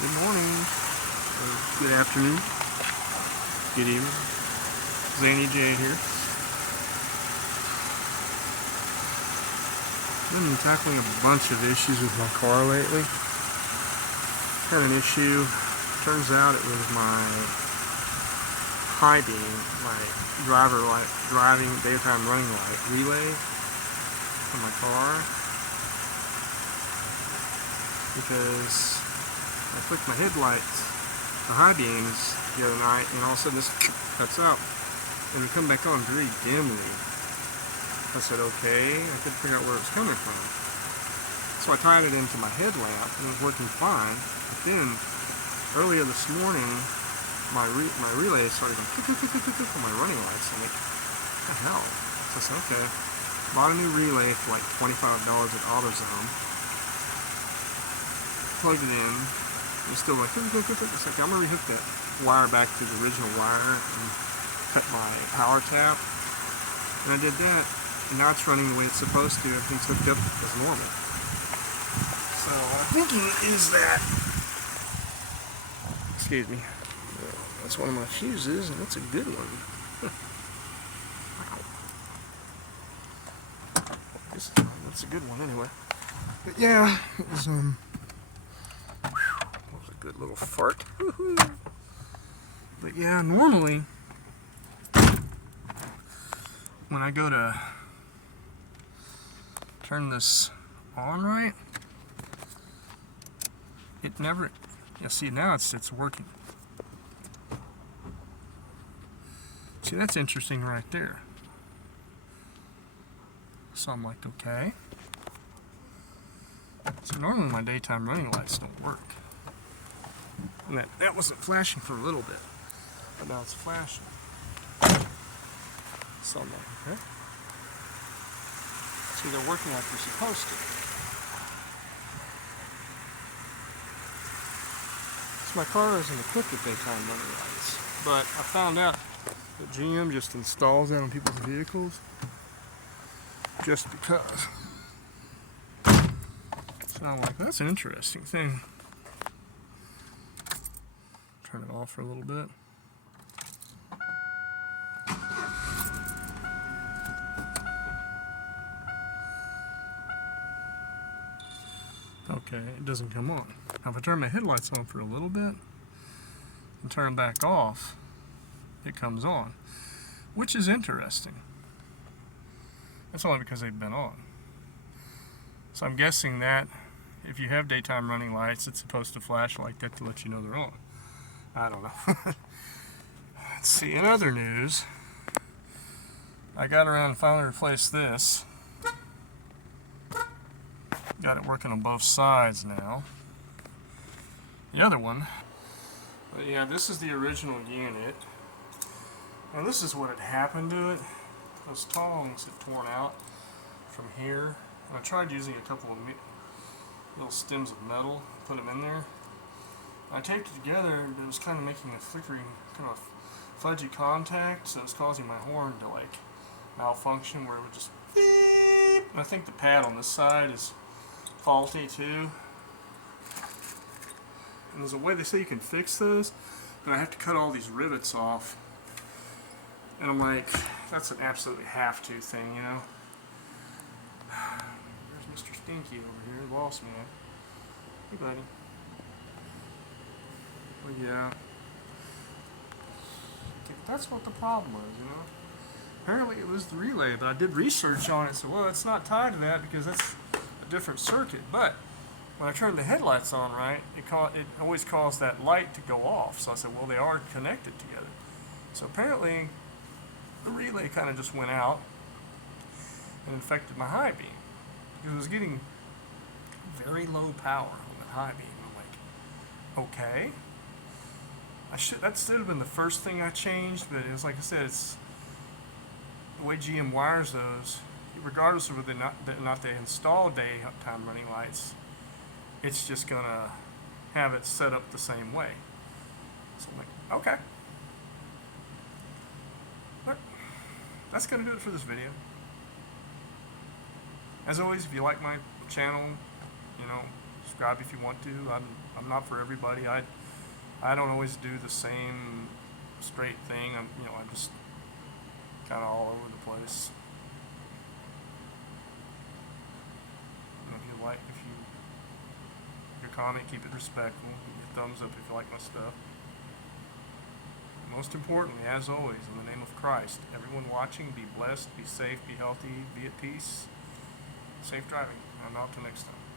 Good morning, or good afternoon, good evening. Zany J here. Been tackling a bunch of issues with my car lately. Had an issue. Turns out it was my high beam, my driver light, driving daytime running light relay on my car. Because I flicked my headlights, the high beams, the other night, and all of a sudden this cuts out, and it come back on very dimly. I said, okay, I couldn't figure out where it was coming from. So I tied it into my headlamp, and it was working fine. But then, earlier this morning, my relay started going on my running lights. I'm like, what the hell? So I said, okay, bought a new relay for like $25 at AutoZone. Plugged it in. It's still like, it's like, I'm going to rehook that wire back to the original wire and cut my power tap. And I did that, and now it's running the way it's supposed to. Everything's hooked up as normal. So what I'm thinking is that, excuse me, that's one of my fuses, and that's a good one. Wow. That's a good one anyway. But yeah, it was, good little fart. But yeah, normally when I go to turn this on right, it never, see now it's working. See, that's interesting right there. So I'm like, okay. So normally my daytime running lights don't work. And that wasn't flashing for a little bit, but now it's flashing. So I'm like, okay. See, they're working like they're supposed to. So my car isn't equipped with daytime running lights, but I found out that GM just installs that on people's vehicles just because. So I'm like, that's an interesting thing. Turn it off for a little bit. Okay, it doesn't come on. Now if I turn my headlights on for a little bit and turn them back off, it comes on, which is interesting. That's only because they've been on. So I'm guessing that if you have daytime running lights, it's supposed to flash like that to let you know they're on. I don't know. Let's see, in other news, I got around and finally replaced this. Got it working on both sides now. The other one, but yeah, this is the original unit. Now this is what had happened to it. Those tongs had torn out from here. And I tried using a couple of little stems of metal, put them in there. I taped it together, but it was kind of making a flickering, kind of fudgy contact, so it was causing my horn to like malfunction, where it would just beep. And I think the pad on this side is faulty too. And there's a way they say you can fix those, but I have to cut all these rivets off. And I'm like, that's an absolutely have-to thing, you know. There's Mr. Stinky over here, boss man. Hey, buddy. Well, yeah. That's what the problem was, you know. Apparently it was the relay, but I did research on it, so well, it's not tied to that because that's a different circuit. But when I turned the headlights on right, it always caused that light to go off. So I said, well, they are connected together. So apparently the relay kind of just went out and infected my high beam because it was getting very low power on the high beam. I'm like, okay. That should have been the first thing I changed, but it was like I said, it's the way GM wires those, regardless of whether or not they install daytime running lights, it's just gonna have it set up the same way. So I'm like, okay. But that's gonna do it for this video. As always, if you like my channel, Subscribe if you want to. I'm not for everybody. I don't always do the same straight thing. I'm just kind of all over the place. And if you your comment, keep it respectful. Give me a thumbs up if you like my stuff. And most importantly, as always, in the name of Christ, everyone watching, be blessed, be safe, be healthy, be at peace. Safe driving. And until next time.